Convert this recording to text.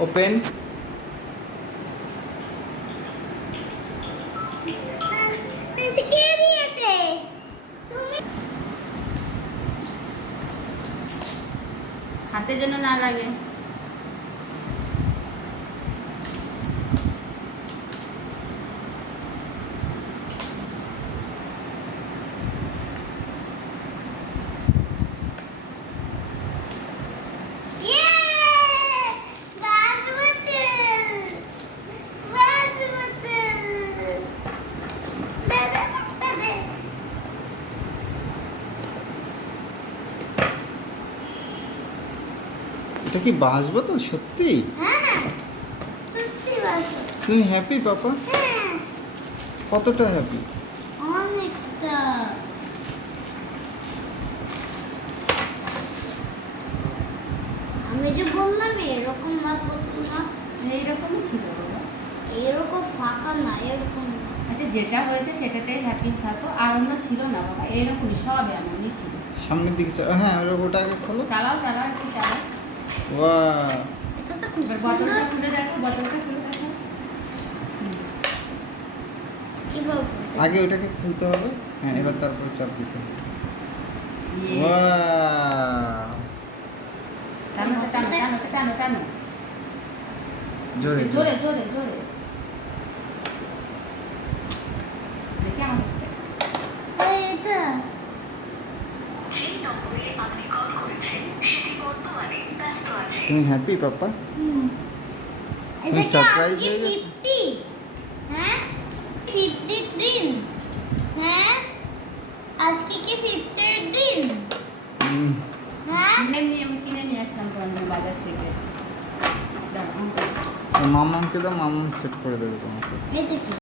Open. হাতে যেন না লাগে। এটা কি বাঁশ বোতল সত্যি? তুমি হ্যাপি পাপা? কতটা হ্যাপি? অনেকটা। আমি যে বললাম এরকম মাছ বোতল না, এইরকমই ছিল বাবা। এরকম ফাঁকা না, এরকম আচ্ছা, যেটা হয়েছে সেটাতেই হ্যাপি থাকো। আর অন্য ছিল না বাবা, এরকমই সব এমনই ছিল। সামনের দিকে হ্যাঁ, ওটাকে খোলো। চালাও চালাও, একটু চালাও। বাহ, এটা তো খুব এবার সুন্দর। বোতলটা খুলে দেখো, বোতলটা খুলে দেখো। কিভাবে? আগে ওটাকে খুলতে হবে। হ্যাঁ, এবার তারপরে চাপ দিতে হবে। ইয়ে। বাহ, টানো টানো টানো টানো টানো। জোরে জোরে জোরে জোরে। দেখি আমার কাছে। এটা যে নম্বরে আপনি কল করেছেন সেটি বর্তমানে ব্যস্ত আছে। তুমি হ্যাপি পাপা? এটা কি surprise আজকে হয়ে গেছো? 50? হ্যাঁ 50 দিন। হ্যাঁ আজকে কি 50 এর দিন? হুম, হ্যাঁ আমি কিনে নিয়ে আসলাম বাজার থেকে। দাঁড়াও, তো মামামকে দাও, মামাম সেট করে দেবে তোমাকে। এটা কি?